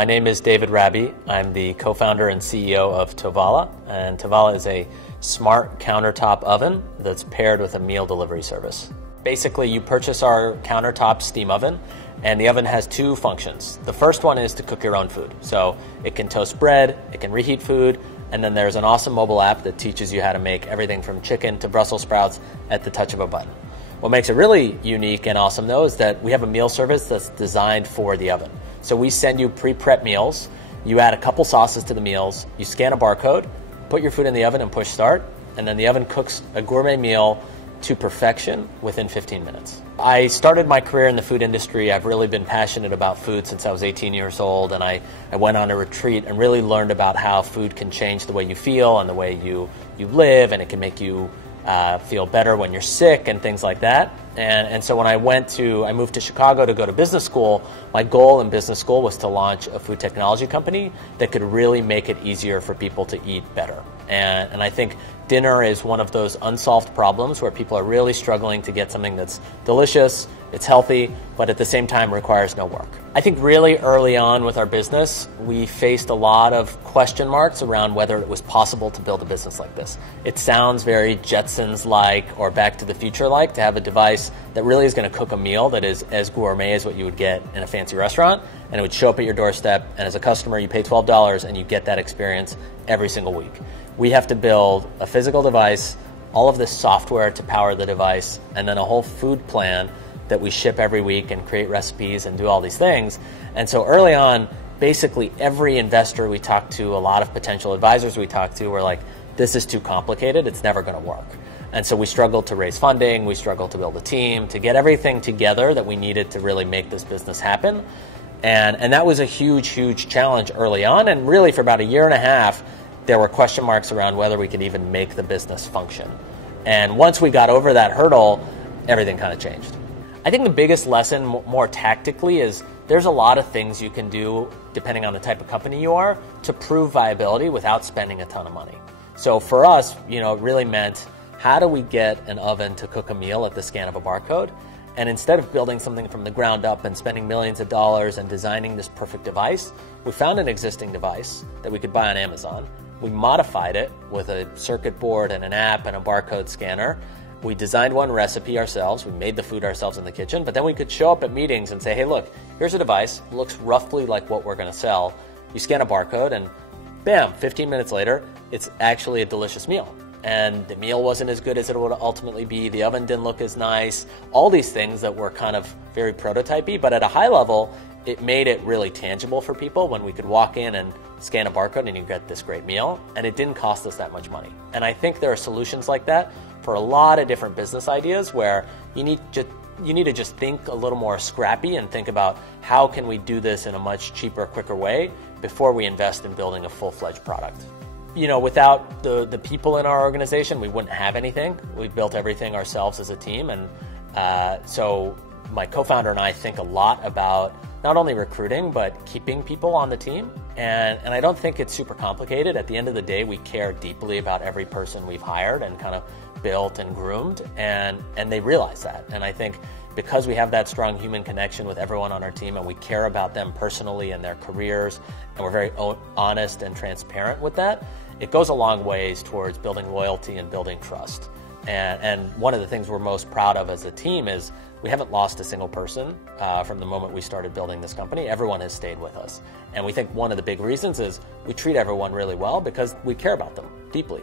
My name is David Rabie. I'm the co-founder and CEO of Tovala, and Tovala is a smart countertop oven that's paired with a meal delivery service. Basically, you purchase our countertop steam oven, and the oven has two functions. The first one is to cook your own food. So it can toast bread, it can reheat food, and then there's an awesome mobile app that teaches you how to make everything from chicken to Brussels sprouts at the touch of a button. What makes it really unique and awesome, though, is that we have a meal service that's designed for the oven. So we send you pre-prep meals, you add a couple sauces to the meals, you scan a barcode, put your food in the oven and push start, and then the oven cooks a gourmet meal to perfection within 15 minutes. I started my career in the food industry. I've really been passionate about food since I was 18 years old, and I went on a retreat and really learned about how food can change the way you feel and the way you live, and it can make you feel better when you're sick and things like that. And so when I moved to Chicago to go to business school, my goal in business school was to launch a food technology company that could really make it easier for people to eat better. And I think dinner is one of those unsolved problems where people are really struggling to get something that's delicious, it's healthy, but at the same time requires no work. I think really early on with our business, we faced a lot of question marks around whether it was possible to build a business like this. It sounds very Jetsons-like or Back to the Future-like to have a device that really is going to cook a meal that is as gourmet as what you would get in a fancy restaurant, and it would show up at your doorstep, and as a customer you pay $12 and you get that experience every single week. We have to build a physical device, all of this software to power the device, and then a whole food plan that we ship every week and create recipes and do all these things. And so early on, basically every investor we talked to, a lot of potential advisors we talked to were like, this is too complicated, it's never going to work. And so we struggled to raise funding, we struggled to build a team, to get everything together that we needed to really make this business happen. And that was a huge, huge challenge early on. And really for about a year and a half, there were question marks around whether we could even make the business function. And once we got over that hurdle, everything kind of changed. I think the biggest lesson more tactically is there's a lot of things you can do, depending on the type of company you are, to prove viability without spending a ton of money. So for us, it really meant, how do we get an oven to cook a meal at the scan of a barcode? And instead of building something from the ground up and spending millions of dollars and designing this perfect device, we found an existing device that we could buy on Amazon. We modified it with a circuit board and an app and a barcode scanner. We designed one recipe ourselves. We made the food ourselves in the kitchen, but then we could show up at meetings and say, hey, look, here's a device. It looks roughly like what we're going to sell. You scan a barcode and bam, 15 minutes later, it's actually a delicious meal. And the meal wasn't as good as it would ultimately be. The oven didn't look as nice. All these things that were kind of very prototypey, but at a high level, it made it really tangible for people when we could walk in and scan a barcode and you get this great meal, and it didn't cost us that much money. And I think there are solutions like that for a lot of different business ideas where you need to just think a little more scrappy and think about how can we do this in a much cheaper, quicker way before we invest in building a full-fledged product. Without the people in our organization, we wouldn't have anything. We built everything ourselves as a team, and so my co-founder and I think a lot about not only recruiting, but keeping people on the team. And I don't think it's super complicated. At the end of the day, we care deeply about every person we've hired and kind of built and groomed, and they realize that. And I think because we have that strong human connection with everyone on our team and we care about them personally and their careers, and we're very honest and transparent with that, it goes a long ways towards building loyalty and building trust. And one of the things we're most proud of as a team is we haven't lost a single person from the moment we started building this company. Everyone has stayed with us. And we think one of the big reasons is we treat everyone really well because we care about them deeply.